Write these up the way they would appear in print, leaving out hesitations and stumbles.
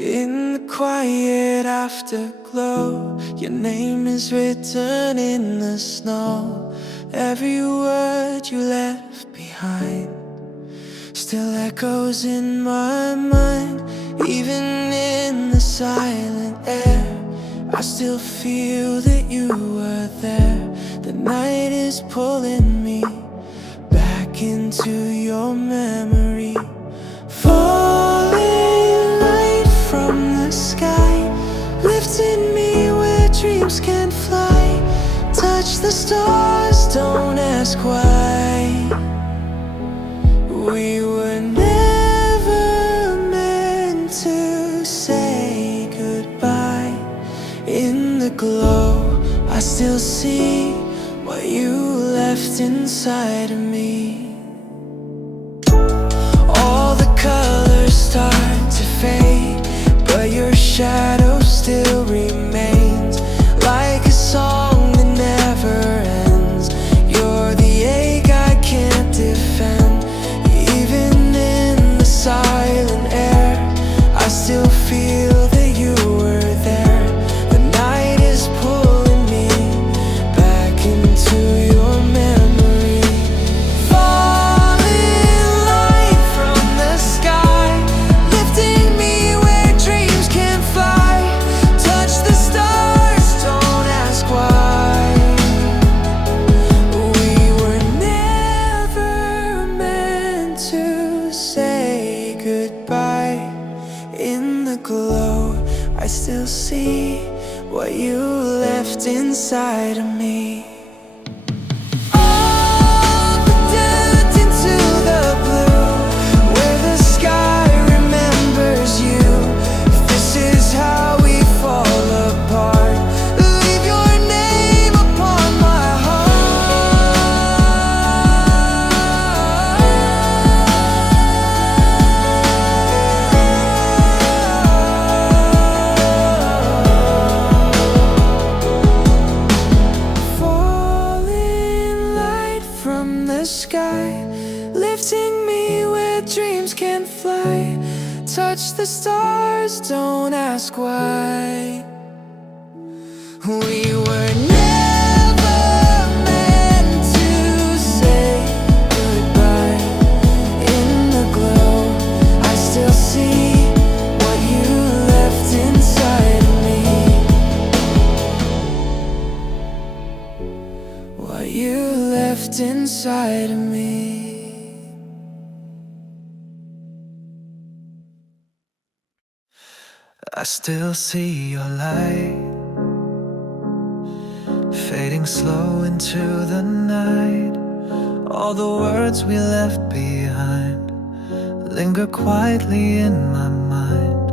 In the quiet afterglow, your name is written in the snow. Every word you left behind still echoes in my mind. Even in the silent air, I still feel that you were there. The night is pulling me back into your memory. Falling light from the sky, lifting me where dreams can fly. Touch the stars, don't ask why. We were never meant to say goodbye. In the glow, I still see what you left inside of me. All the colors start to fade, but your shadow still remains, like a song that never ends. You're the ache I can't defend. Even in the silent air, I still feel that you were there. The night is pulling me back into your memory. Falling light from the sky, lifting me where dreams can fly. Touch the stars, don't ask why. We were never meant to say goodbye. In the glow, I still see what you left inside of me. Up and into the blue, where the sky remembers you. If this is how we fall apart, leave your name upon my falling light from the sky, lifting me where dreams can fly. Touch the stars, don't ask why. We were never meant to say goodbye. In the glow, I still see what you left inside of me. What you left inside of me. I still see your light, fading slow into the night. All the words we left behind linger quietly in my mind.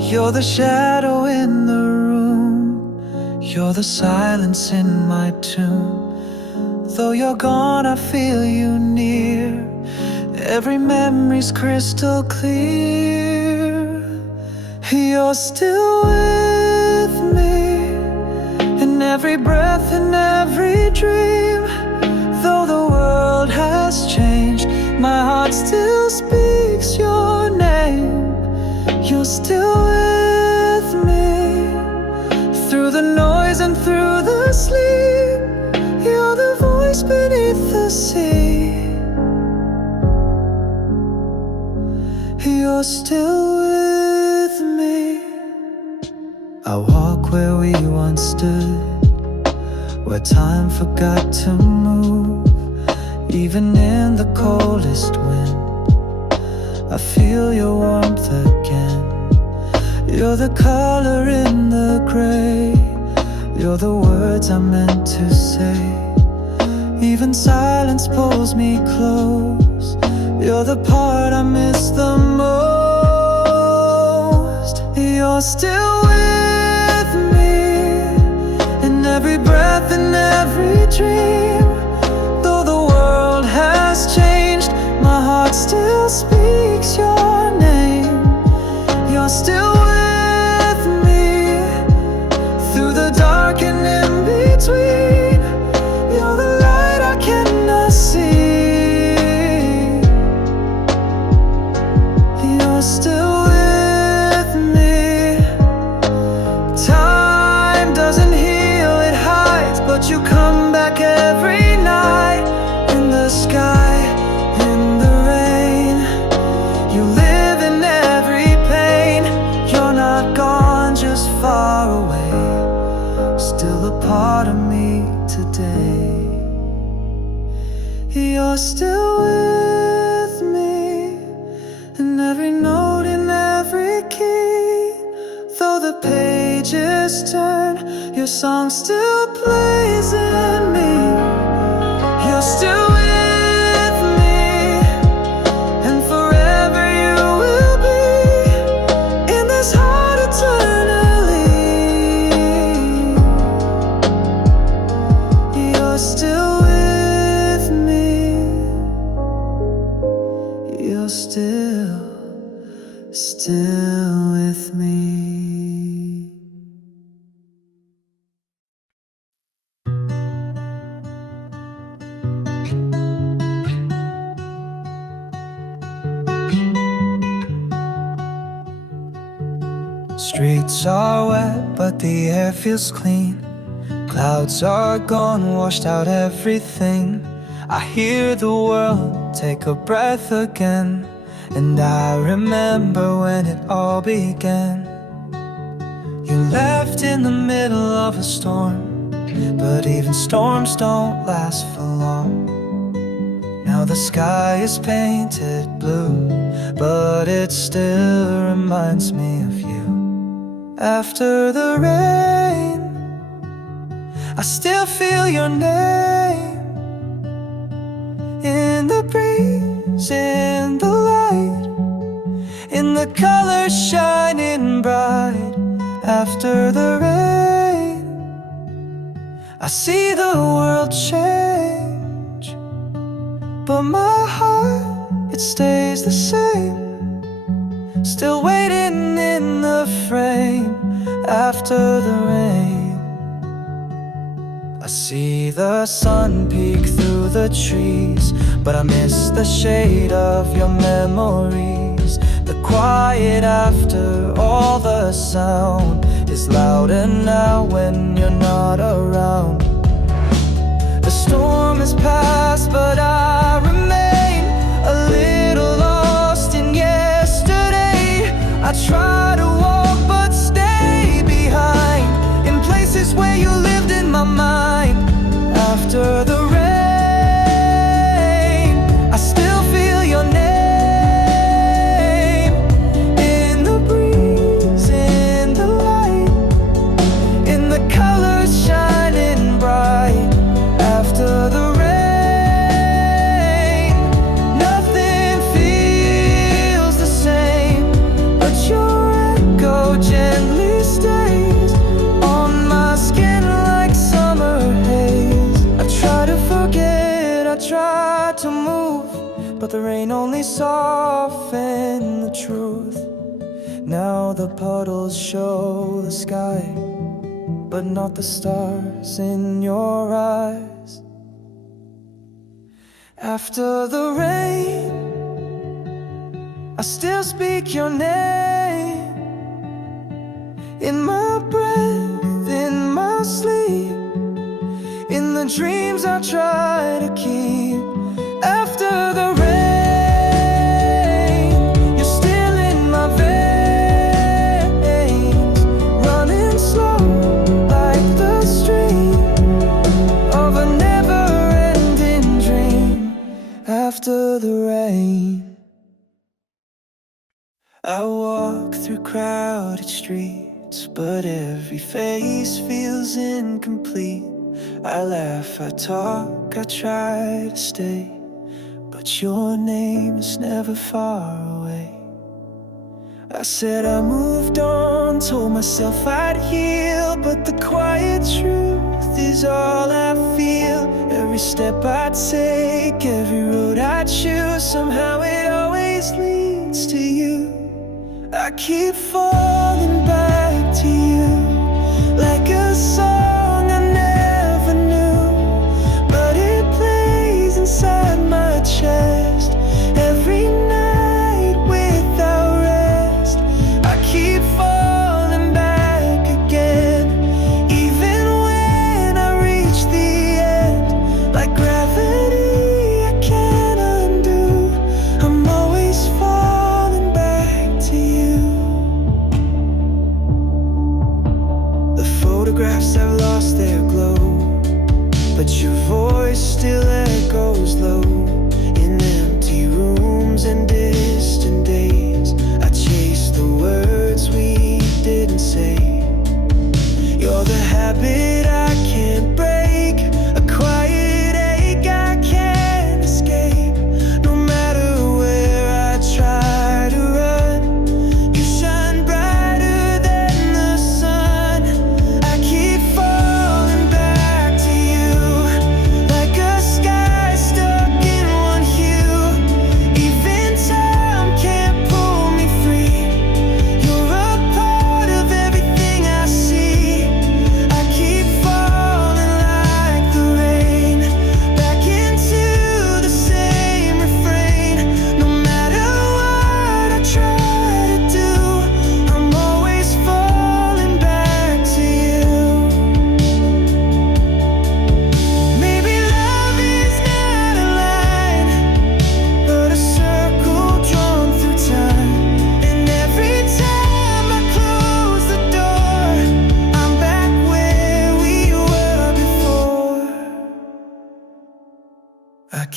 You're the shadow in the room, you're the silence in my tune. Though you're gone, I feel you near. Every memory's crystal clear. You're still with me, in every breath, in every dream. Though the world has changed, my heart still speaks your name. You're still with me, through the noise and through the sleep. You're the voice beneath the sea. You're still with me. I walk where we once stood, where time forgot to move. Even in the coldest wind, I feel your warmth again. You're the color in the gray, you're the words I meant to say. Even silence pulls me close, you're the part I miss the most. You're still with me, in every breath, in every dream. Though the world has changed, my heart still speaks your name. You're still with me, through the dark and in between. You're the light I cannot see. You're still with me. pages turn, your song still plays in me. You're still with me, and forever you will be in this heart eternally. You're still with me. You're still with me. Streets are wet, but the air feels clean. Clouds are gone, washed out everything. I hear the world take a breath again, and I remember when it all began. You left in the middle of a storm, but even storms don't last for long. Now the sky is painted blue, but it still reminds me of you. After the rain, I still feel your name in the breeze, in the light, in the colors shining bright. After the rain, I see the world change, but my heart, it stays the same, still waiting in the frame. After the rain, I see the sun peek through the trees, but I miss the shade of your memories. The quiet after all the sound is louder now when you're not around. The storm has passed, but I remain a little lost in yesterday. I try to walk but stay behind, in places where you lived in my mind. After the rain, I still feel your name in the breeze, in the light, in the colors shining bright. After the rain, nothing feels the same, but your echo gently stays on my skin like summer haze. I try to forget, I try to move, but the rain only softened the truth. Now the puddles show the sky, but not the stars in your eyes. After the rain, I still speak your name in my breath, in my sleep, in the dreams I try to keep. After the rain, you're still in my veins, running slow like the stream of a never-ending dream. After the rain, I walk through crowded streets, but every face feels incomplete. I laugh, I talk, I try to stay, but your name is never far away. I said I moved on, told myself I'd heal, but the quiet truth is all I feel. Every step I take, every road I choose, somehow it always leads to you. I keep falling back to you, like a song I never knew, but it plays inside my chest every night without rest. I keep falling back again, even when I reach the end. Like gravity I can't undo, I'm always falling back to you. The photographs have lost their glow, but your voice still echoes low in empty rooms and distant days. I chase the words we didn't say,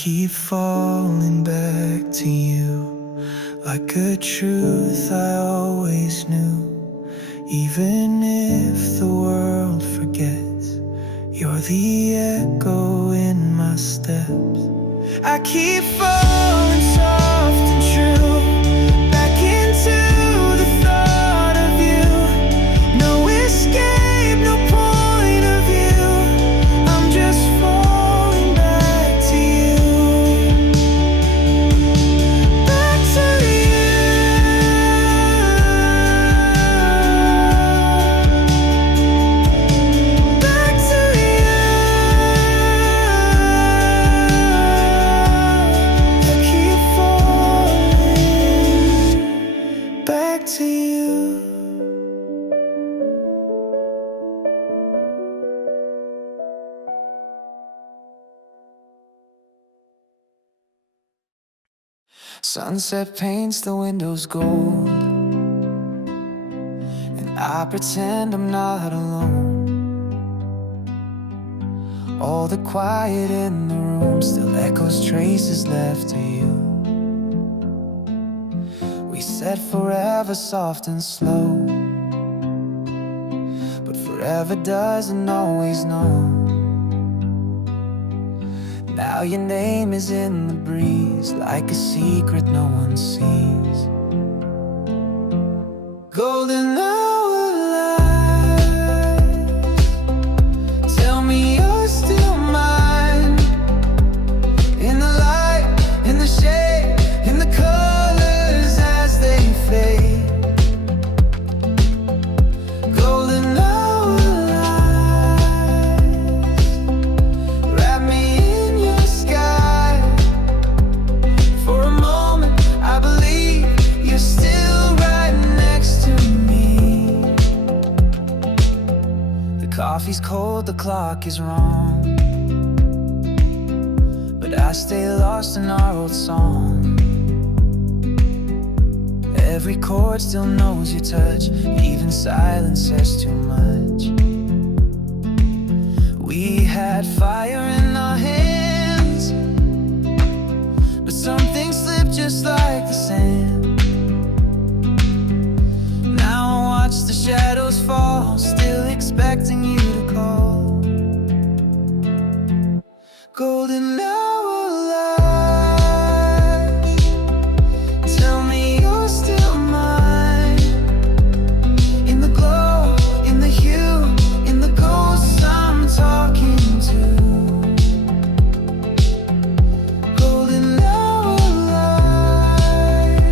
keep falling back to you, like a truth I always knew. Even if the world forgets, you're the echo in my steps. I keep falling soft and true, back into the thought of you. No escape, no point of view. I'm just falling back to you. Back to you. Back to you. I keep falling back to you. Sunset paints the windows gold, and I pretend I'm not alone. All the quiet in the room still echoes traces left of you. We said forever soft and slow, but forever doesn't always know. Now your name is in the breeze, like a secret no one sees. Golden hour lights, tell me you're still mine. In the light, in the shade, in the colors as they fade. Golden hour lights, wrap me in your sky. For a moment I believe you're still right next to me. The coffee's cold, the clock is wrong, but I stay lost in our old song. Every chord still knows your touch, even silence says too much. We had fire in our hands, but something slipped just like the sand. Now I watch the shadows fall, still expecting you to call. Golden hour lights, tell me you're still mine. In the glow, in the hue, in the ghosts I'm talking to. Golden hour lights,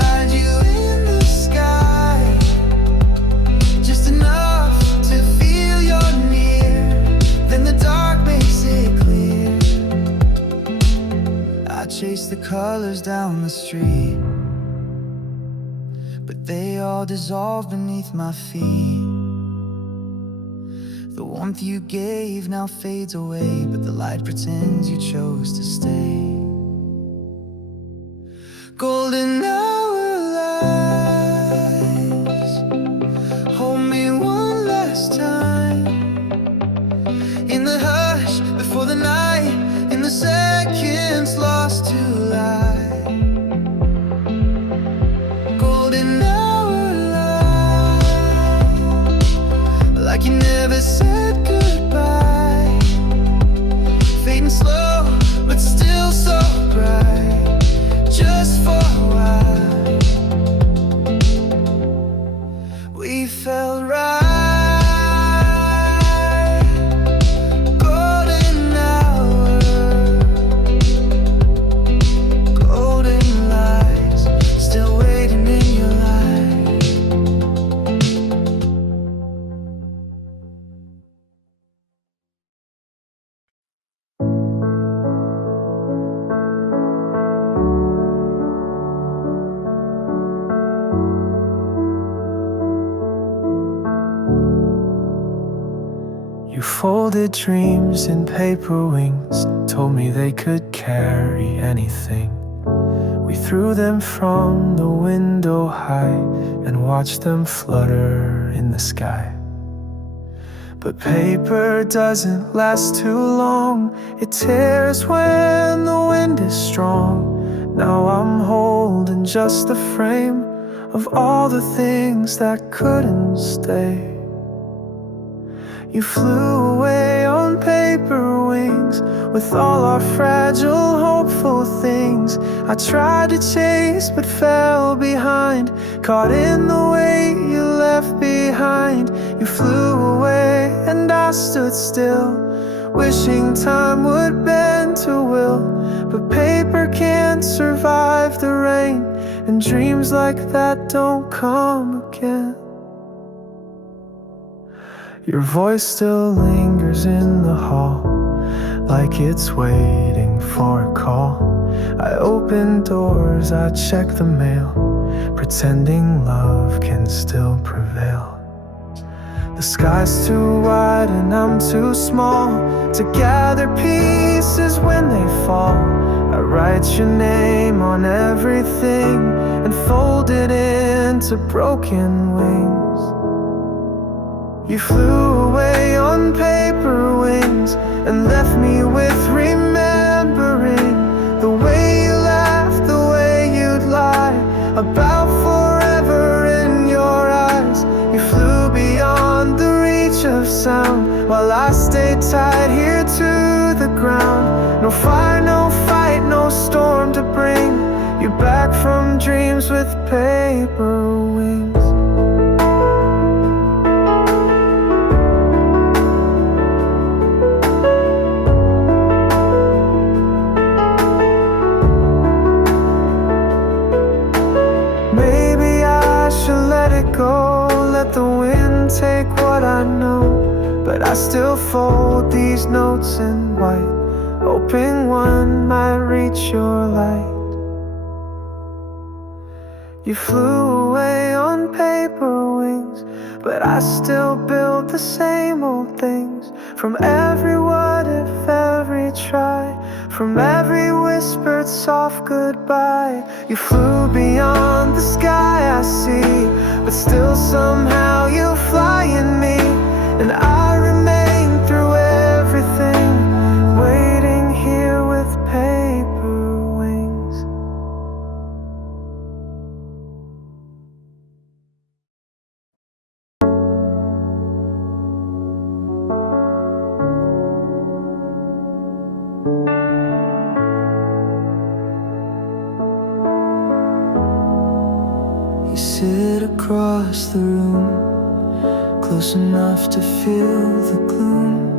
hide you in the sky, just enough to feel you're near. Then the dark makes it clear. I chase the colors down the street, but they all dissolve beneath my feet. The warmth you gave now fades away, but the light pretends you chose to stay. Golden hour lights, hold me one last time. In the hush before the night, in the seconds lost to light. Golden hour light, like you never said goodbye. Fading slow, but still so bright, just for a while. We felt right. Golden hour, golden lights, still waiting in your light. You folded dreams in paper wings, told me they could carry anything. We threw them from the window high and watched them flutter in the sky. But paper doesn't last too long. It tears when the wind is strong. Now I'm holding just the frame of all the things that couldn't stay. You flew away on paper wings with all our fragile, hopeful things. I tried to chase but fell behind, caught in the way you left behind. You flew away and I stood still, wishing time would bend to will. But paper can't survive the rain, and dreams like that don't come again. Your voice still lingers in the hall, like it's waiting for a call. I open doors, I check the mail, pretending love can still prevail. The sky's too wide and I'm too small to gather pieces when they fall. I write your name on everything and fold it into broken wings. You flew away on paper wings and left me with remembering the way you laughed, the way you'd lie about forever in your eyes. You flew beyond the reach of sound while I stayed tied here to the ground. No fire, no fight, no storm to bring you back from dreams with paper wings. Let the wind take what I know, but I still fold these notes in white, hoping one might reach your light. You flew away on paper wings, but I still build the same old things. From every what if, every try, from every whispered soft goodbye. You flew beyond the sky I see, but still somehow you fly in me, and I remain through everything, waiting here with paper wings. You sit across the room, close enough to feel the gloom,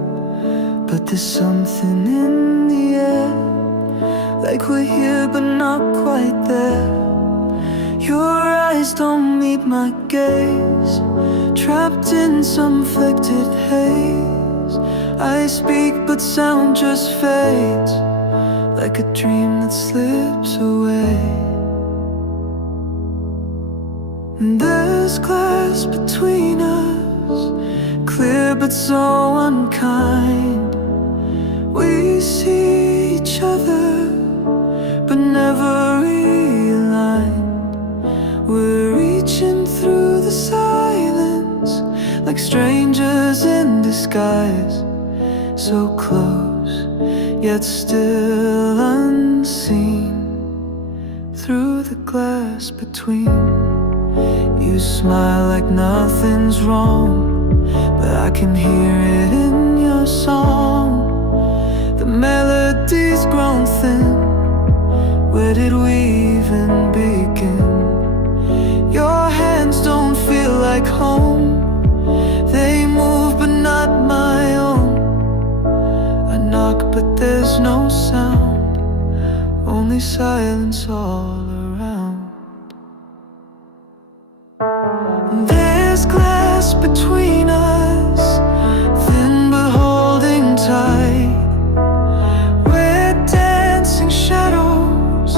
but there's something in the air, like we're here but not quite there. Your eyes don't meet my gaze, trapped in some affected haze. I speak but sound just fades, like a dream that slips away. And there's glass between us, clear but so unkind. We see each other, but never realigned. We're reaching through the silence, like strangers in disguise. So close, yet still unseen, through the glass between. You smile like nothing's wrong, but I can hear it in your song. The melody's grown thin, where did we even begin? Your hands don't feel like home, they move but not my own. I knock but there's no sound, only silence all around. There's glass between us, thin but holding tight. We're dancing shadows,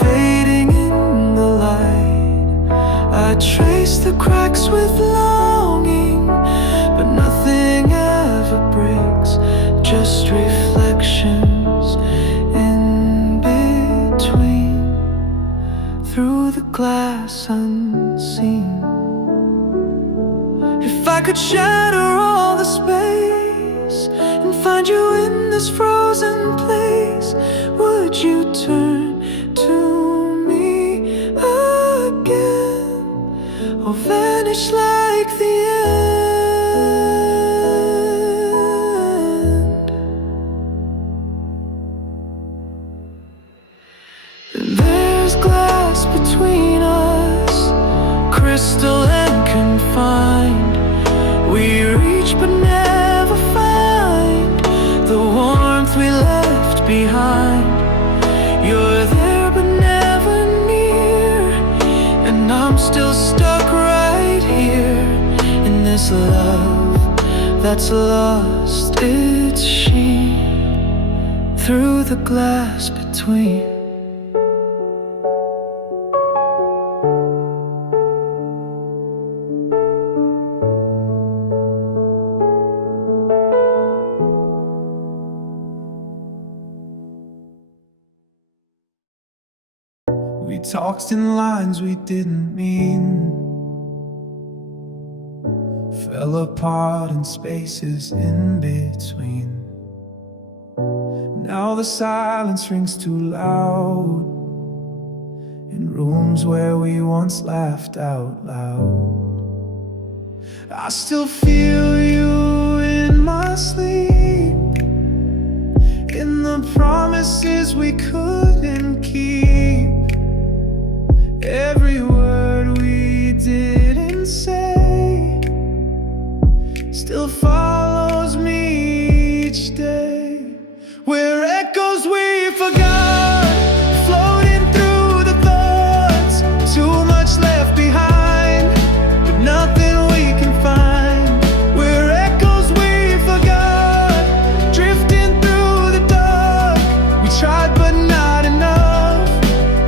fading in the light. I trace the cracks with longing, but nothing ever breaks, just reflections in between, through the glass unseen. If I could shatter all the space and find you in this frozen place. Would you turn to me again, or vanish like the end? There's glass between us, crystal and confined. We reach but never find the warmth we left behind. You're there but never near, and I'm still stuck right here in this love that's lost its sheen through the glass between. We talked in lines we didn't mean, fell apart in spaces in between. Now the silence rings too loud in rooms where we once laughed out loud. I still feel you in my sleep, in the promises we couldn't keep. Every word we didn't say still follows me each day. We're echoes we forgot, floating through the thoughts. Too much left behind, but nothing we can find. We're echoes we forgot, drifting through the dark. We tried but not enough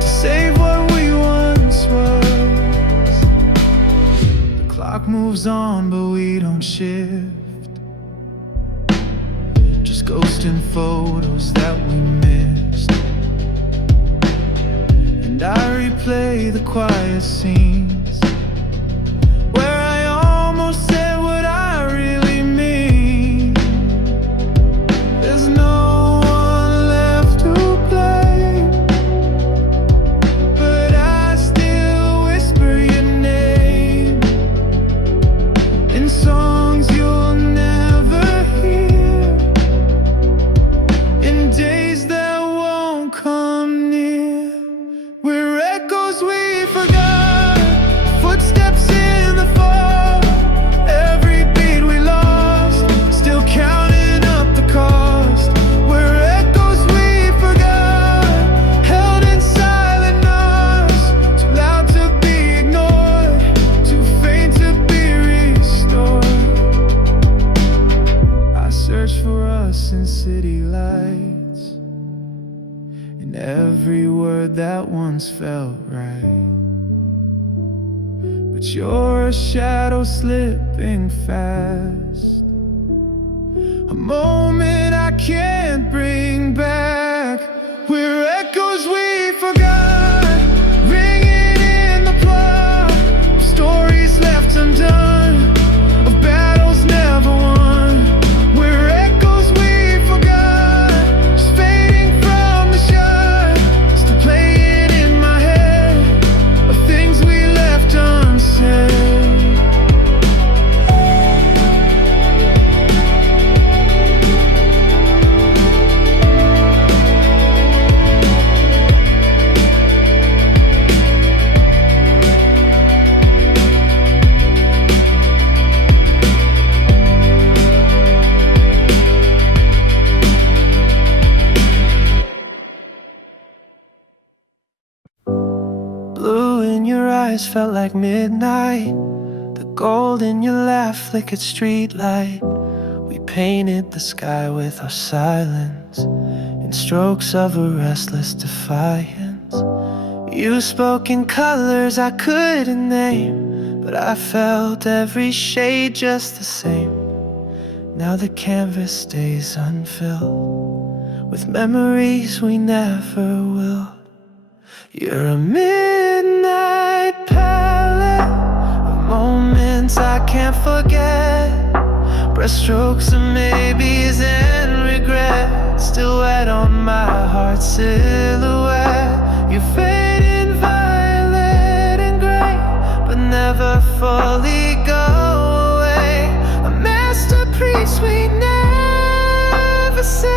to save what we once was. The clock moves on but we don't shift, just ghosting photos that we missed. And I replay the quiet scenes where I almost said what I really mean. There's no one left to blame, but I still whisper your name in songs you'll never hear, in days that won't come near. We're echoes we forgot, footsteps in the fog. Every beat we lost, still counting up the cost. We're echoes we forgot, held in silent knots, too loud to be ignored, too faint to be restored. I search for us in city lights, in every word that once felt right, but you're a shadow slipping fast, a moment I can't bring back. We're echoes we forgot, ringing in the blood of stories left undone, of battles never won. We're echoes we forgot, just fading from the shot, still playing in my head of things we left unsaid. Blue in your eyes felt like midnight, the gold in your laugh flickered streetlight. We painted the sky with our silence, in strokes of a restless defiance. You spoke in colors I couldn't name, but I felt every shade just the same. Now the canvas stays unfilled with memories we never will. You're a midnight palette of moments I can't forget, Brushstrokes and maybes and regrets, still wet on my heart's silhouette. You fade in violet and gray, but never fully go away. A masterpiece we never said.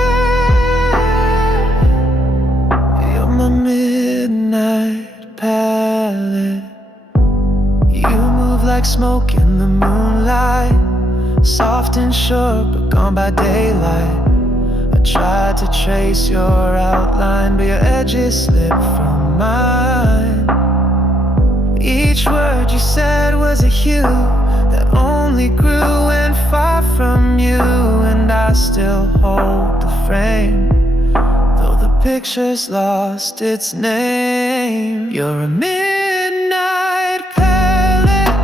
You're my midnight palette. You move like smoke in the moonlight, soft and short but gone by daylight. I tried to trace your outline, but your edges slipped from mine. Each word you said was a hue that only grew when far from you. And I still hold the frame, though the picture's lost its name. You're a midnight palette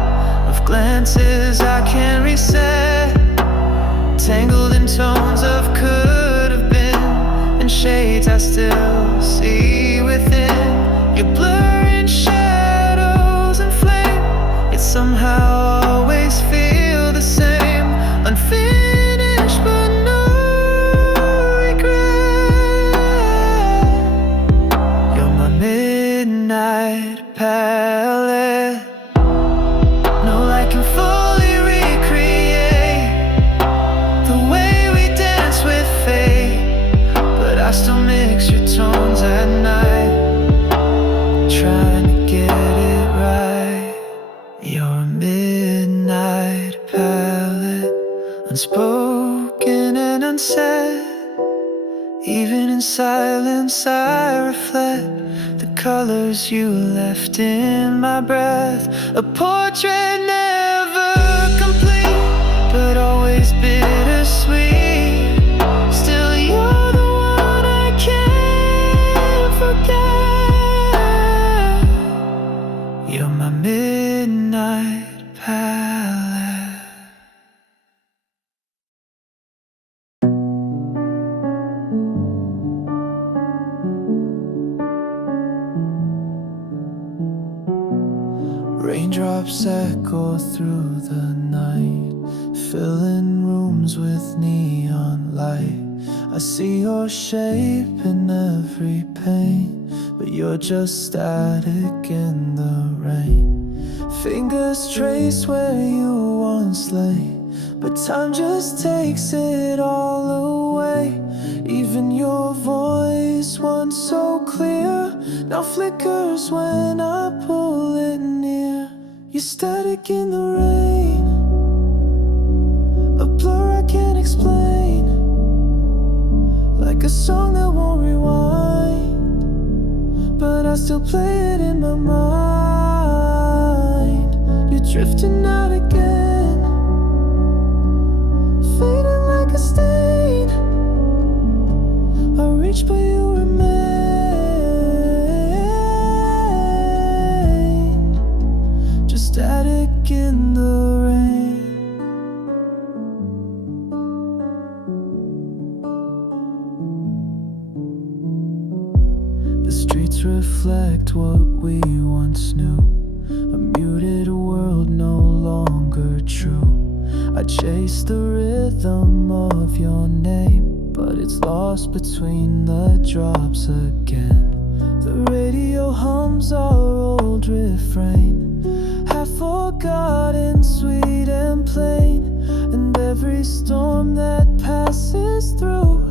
of glances I can't reset, tangled in tones of could have been, and shades I still see within. You're blurring shadows and flame, yet somehow always feel the same. Unfinished but no regret. You're my midnight palette. No light can fully recreate the way we dance with fate, but I still mix your tones at night, trying to get it right. Your midnight palette, unspoken and unsaid. Even in silence I reflect the colors you left in my breath. A portrait never complete, but always bittersweet. Still you're the one I can't forget. You're my midnight palette. Raindrops echo through the night, filling rooms with neon light. I see your shape in every pane, but you're just static in the rain. Fingers trace where you once lay, but time just takes it all away. Even your voice, once so clear, now flickers when I pull it near. You're static in the rain, a blur I can't explain, like a song that won't rewind, but I still play it in my mind. You're drifting out again, fading like a stain. I reach but you remain, just static in the rain. The streets reflect what we once knew, a muted world no longer true. I chase the rhythm of your name, but it's lost between the drops again. The radio hums our old refrain, half forgotten, sweet and plain. And every storm that passes through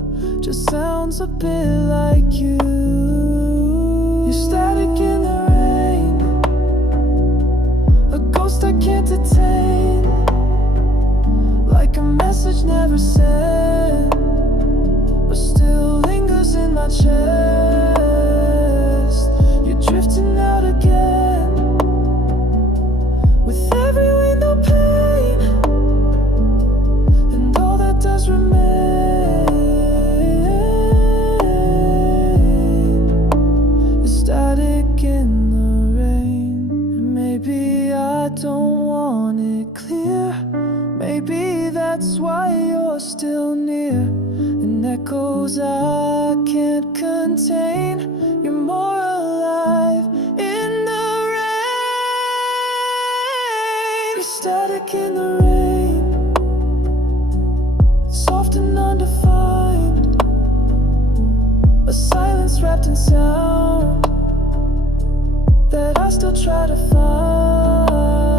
just sounds a bit like you. You're static in the rain, a ghost I can't detain, like a message never sent, but still lingers in my chest. You're drifting out again, with every window pane, and all that does remain is static in the rain. And maybe I don't want it clear, maybe that's why you're still near. And echoes I can't contain, you're more alive in the rain. You're static in the rain, that's wrapped in sound that I still try to find.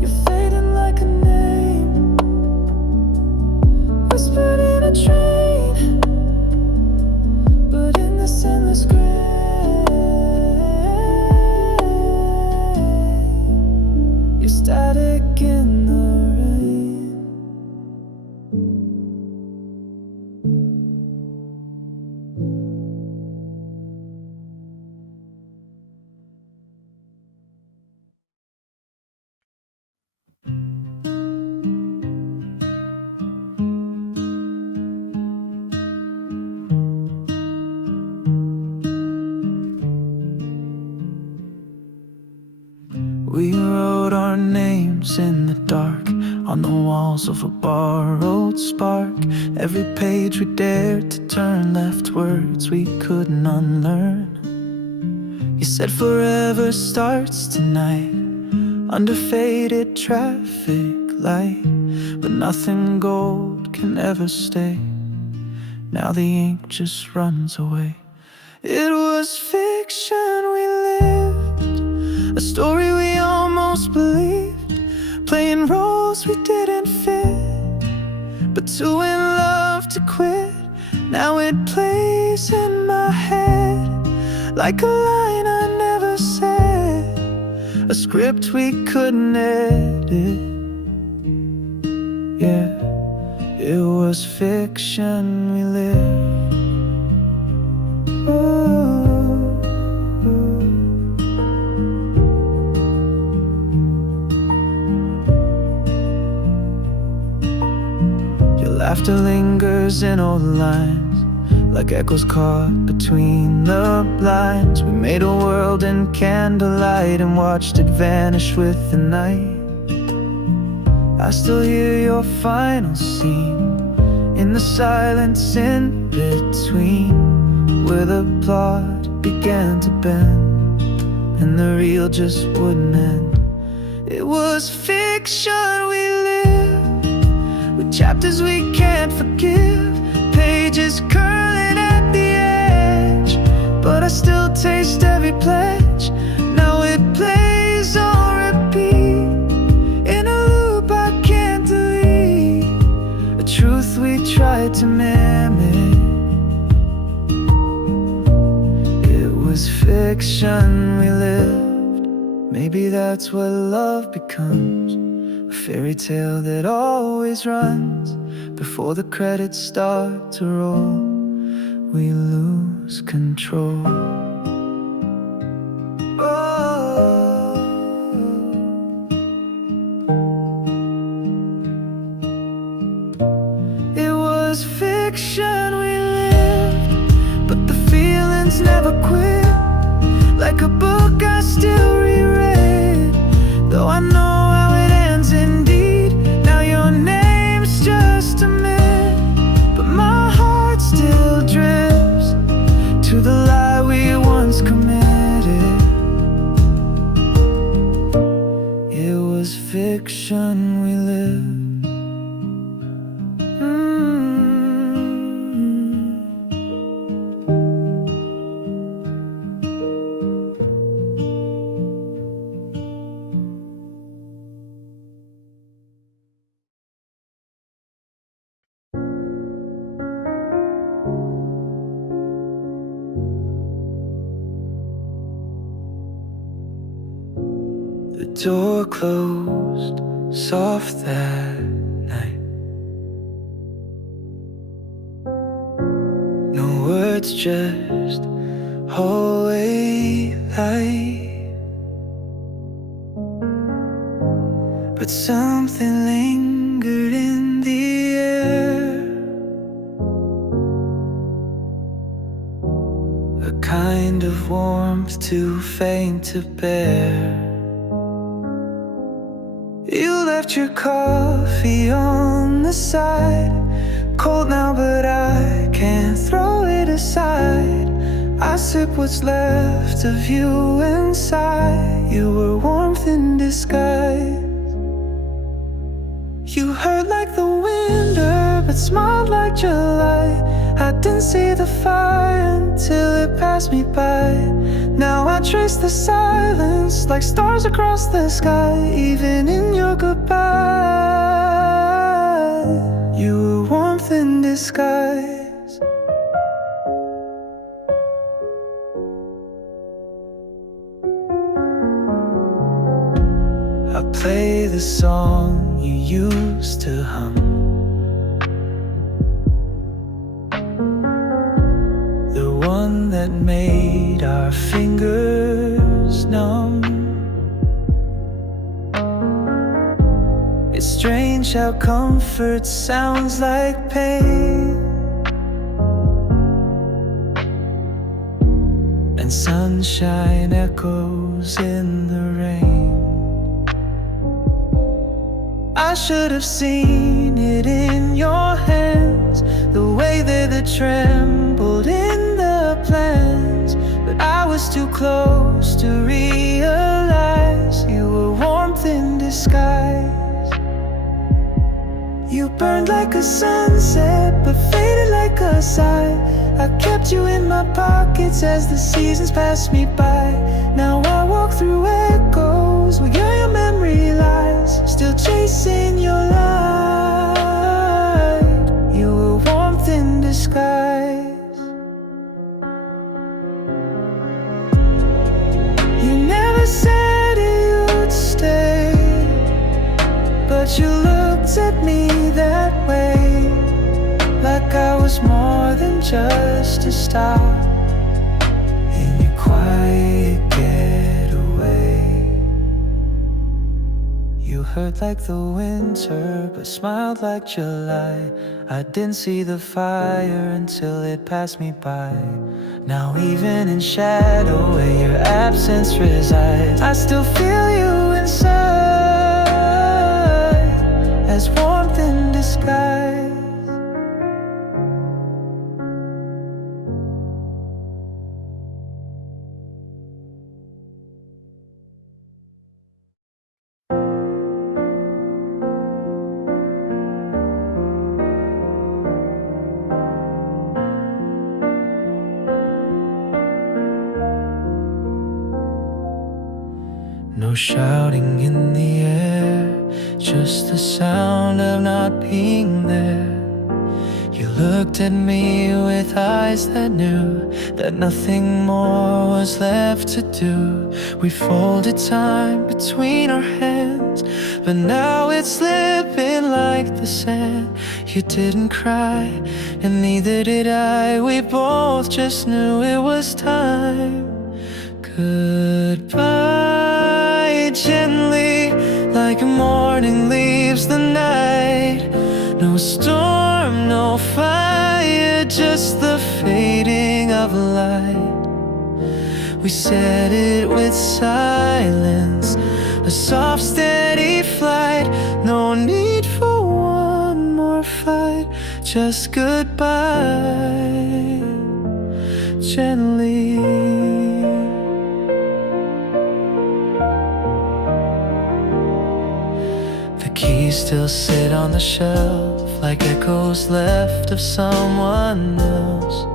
You're fading like a name whispered in a train, but in this endless gray, you're static in the rain. We wrote our names in the dark on the walls of a borrowed spark. Every page we dared to turn left words we couldn't unlearn. You said forever starts tonight under faded traffic light, but nothing gold can ever stay. Now the ink just runs away. It was fiction we lived, a story we almost believed, playing roles we didn't fit, but too in love to quit. Now it plays in my head like a line I never said, a script we couldn't edit. Yeah, it was fiction we lived. Laughter lingers in old lines, like echoes caught between the blinds. We made a world in candlelight and watched it vanish with the night. I still hear your final scene in the silence in between, where the plot began to bend and the real just wouldn't end. It was fiction we lived, with chapters we can't forgive, pages curling at the edge, but I still taste every pledge. Now it plays on repeat in a loop I can't delete, a truth we tried to mimic. It was fiction we lived. Maybe that's what love becomes, a fairy tale that always runs. Before the credits start to roll, we lose control. Oh. It was fiction we lived, but the feelings never quit. Like a book I still reread, though I know how it ends indeed. Now your name's just a myth, but my heart still drifts to the lie we once committed. It was fiction we lived. The door closed soft that night. No words, just hallway light. But something lingered in the air, a kind of warmth too faint to bear. You left your coffee on the side, cold now but I can't throw it aside. I sip what's left of you inside. You were warmth in disguise. You hurt like the winter but smiled like July. I didn't see the fire until it passed me by. Now I trace the silence like stars across the sky. Even in your goodbye, you were warmth in disguise. I play the song you used to hum, the one that made our fingers numb. It's strange how comfort sounds like pain, and sunshine echoes in the rain. I should have seen it in your hands, the way that it trembled in the plans. But I was too close to realize you were warmth in disguise. You burned like a sunset, but faded like a sigh. I kept you in my pockets as the seasons passed me by. Now I walk through echoes where your memory lies, still chasing your light. You were warmth in disguise. You never said you'd stay, but you looked at me that way, like I was more than just a stop in your quiet getaway. You hurt like the winter, but smiled like July. I didn't see the fire until it passed me by. Now even in shadow where your absence resides, I still feel you inside, as warmth in disguise. No shouting in the air, just the sound of not being there. You looked at me with eyes that knew that nothing more was left to do. We folded time between our hands, but now it's slipping like the sand. You didn't cry, and neither did I. We both just knew it was time. Goodbye, gently, like a morning leaves the night. No storm, no fire, just the fading of light. We said it with silence, a soft steady flight. No need for one more fight, just goodbye, gently. The keys still sit on the shelf like echoes left of someone else.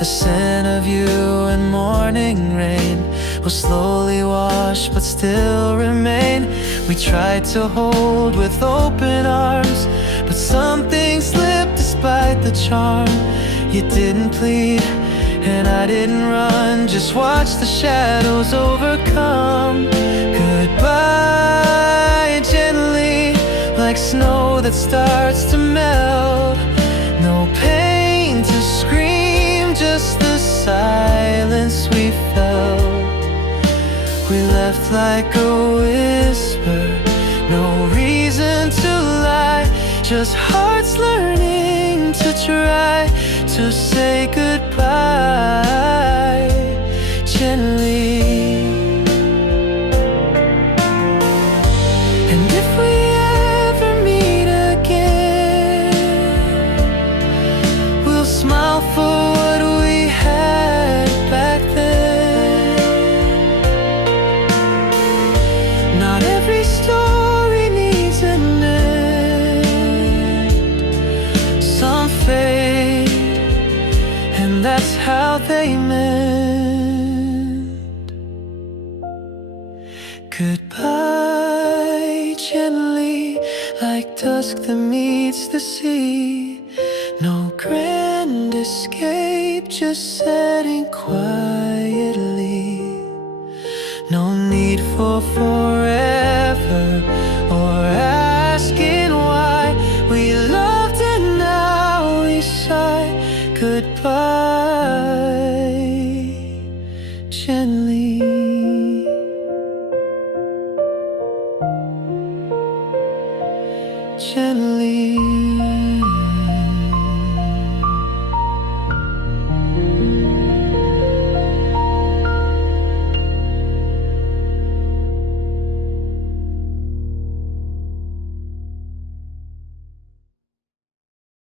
The scent of you in morning rain will slowly wash but still remain. We tried to hold with open arms, but something slipped despite the charm. You didn't plead and I didn't run, just watch the shadows overcome. Goodbye, gently, like snow that starts to melt. No pain to scream, just the silence we felt. We left like a whisper, no reason to lie, just hearts learning to try to say goodbye, gently. And if we ever meet again, we'll smile for what we had back then. Not every story needs an end. Some fade how they meant. Goodbye, gently, like dusk that meets the sea. No grand escape, just setting quietly. No need for forever or asking why. We loved and now we sigh. Goodbye, gently. Gently.